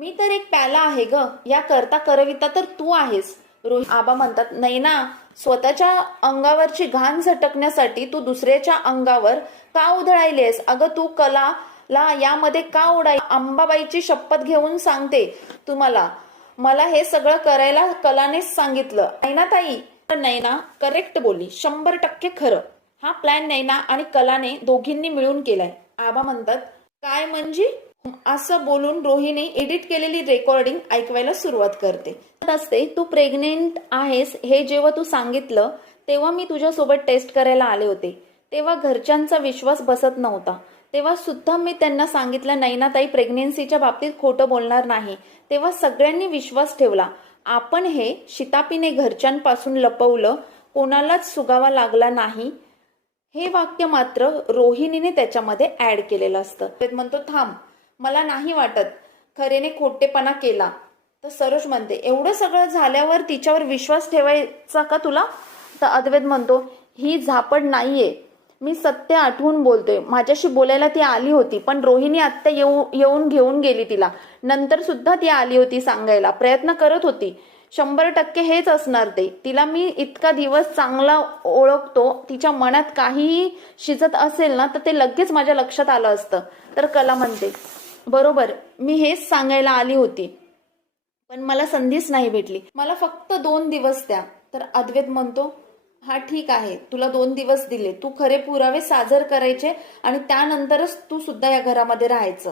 मी तर एक प्याला आहे ग. या करता करविता तर तू आहेस. रोहित आबा म्हणतात नाही ना स्वतःच्या अंगावरची घाण झटकण्यासाठी तू दुसऱ्याच्या अंगावर का उधळायलेस? अगं तू कला ला यामध्ये का उडाय? अंबाबाईची शपथ घेऊन सांगते तुम्हाला. मला हे सगळं करायला कलानेच सांगितलं. नैना ताई नैना करेक्ट बोलली. शंभर टक्के खरं. हा प्लॅन नैना आणि कलाने दोघींनी मिळून केलाय. आबा म्हणतात काय म्हणजे असं बोलून रोहिणी एडिट केलेली रेकॉर्डिंग ऐकवायला सुरुवात करते. असते तू प्रेग्नेंट आहेस हे जेव्हा तू सांगितलं तेव्हा मी तुझ्यासोबत टेस्ट करायला आले होते. तेव्हा घरच्यांचा विश्वास बसत नव्हता. तेव्हा सुद्धा मी त्यांना सांगितलं नैनाताई प्रेग्नेन्सीच्या बाबतीत खोटं बोलणार नाही. तेव्हा सगळ्यांनी विश्वास ठेवला. आपण हे शितापीने घरच्यांपासून लपवलं कोणालाच सुगावा लागला नाही. हे वाक्य मात्र रोहिणीने त्याच्यामध्ये ऍड केलेलं असतं. म्हणतो थांब मला नाही वाटत. खरेने खोटेपणा केला. तर सरोज म्हणते एवढं सगळं झाल्यावर तिच्यावर विश्वास ठेवायचा का तुला? तर अद्वैत म्हणतो ही झापड नाहीये. मी सत्य आठवून बोलतोय. माझ्याशी बोलायला ती आली होती पण रोहिणी आत्ता येऊ येऊन घेऊन गेली तिला. नंतर सुद्धा ती आली होती सांगायला. प्रयत्न करत होती. शंभर टक्के हेच असणार ते. तिला मी इतका दिवस चांगला ओळखतो. तिच्या मनात काहीही शिजत असेल ना तर ते लगेच माझ्या लक्षात आलं असतं. तर कला म्हणते बरोबर मी हेच सांगायला आली होती. पण मला संधीच नाही भेटली. मला फक्त दोन दिवस द्या. तर अद्वैत म्हणतो हा ठीक आहे तुला दोन दिवस दिले. तू खरे पुरावे सादर करायचे आणि त्यानंतरच तू सुद्धा या घरामध्ये राहायचं.